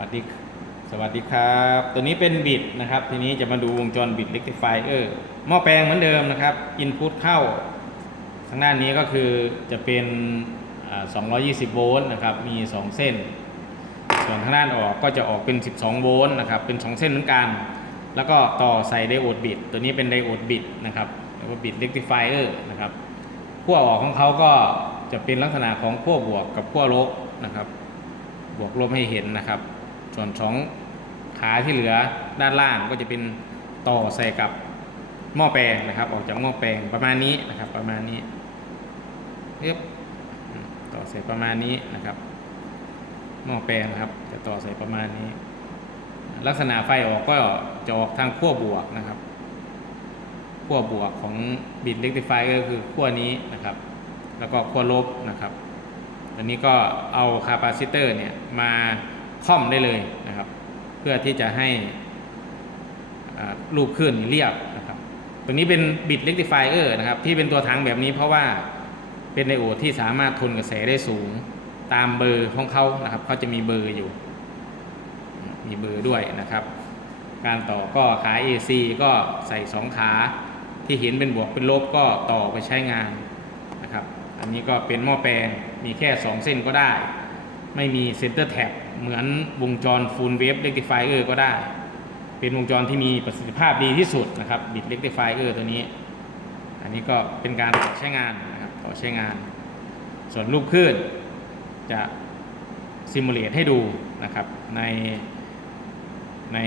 วัสดีสวัสดีครับ ตัวนี้เป็นบิดนะครับ ทีนี้จะมาดูวงจรบิดเ e ก t ิฟายเออร์หม้อแปลงเหมือนเดิมนะครับอินพุตเข้า ทางด้านนี้ก็คือจะเป็น 220 โวลต์นะครับ มี 2 เส้น ส่วนทางด้านออกก็จะออกเป็น 12 โวลต์นะครับ เป็น 2 เส้นเหมือนกัน แล้วก็ต่อใส่ไดโอดบิด ตัวนี้เป็นไดโอดบิดนะครับหรือว่าบิดเ e ก t ิฟายเออร์นะครับขั้วออกของเขาก็จะเป็นลักษณะของขั้วบวกกับขั้วลบนะครับ บวกลบให้เห็นนะครับ ส่วนสองขาที่เหลือด้านล่างก็จะเป็นต่อใส่กับหม้อแปลงนะครับ ออกจากหม้อแปลงประมาณนี้นะครับ ประมาณนี้เรียบต่อใส่ประมาณนี้นะครับ หม้อแปลงนะครับ จะต่อใส่ประมาณนี้ ลักษณะไฟออกก็จะออกทางขั้วบวกนะครับขั้วบวกของบิดเล็กติฟายก็คือขั้วนี้นะครับ แล้วก็ขั้วลบนะครับอันนี้ก็เอาคาปาซิเตอร์เนี่ยมา ค่อมได้เลยนะครับ เพื่อที่จะให้รูปขึ้นเรียบนะครับตัวนี้เป็นบิดเ e ก t ิฟายเออร์นะครับ ที่เป็นตัวถังแบบนี้เพราะว่าเป็นไดโอดที่สามารถทนกระแสได้สูงตามเบอร์ของเขานะครับเขาจะมีเบอร์อยู่ มีเบอร์ด้วยนะครับ การต่อก็ขา AC ก็ใส่2ขาที่เห็นเป็นบวกเป็นลบก็ต่อไปใช้งานนะครับ อันนี้ก็เป็นหม้อแปลงมีแค่ 2 เส้นก็ได้ ไม่มีเซนเตอร์แท็บเหมือนวงจรฟูลเวฟเ e ก t ิฟายเออร์ก็ได้ เป็นวงจรที่มีประสิทธิภาพดีที่สุดนะครับบิดเ e ก t ิฟายเออร์ตัวนี้ อันนี้ก็เป็นการต่อใช้งานนะครับต่อใช้งาน ส่วนรูปคลื่นจะซิมูเลตให้ดูนะครับในใน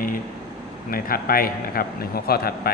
ในถัดไปนะครับในหัวข้อถัดไป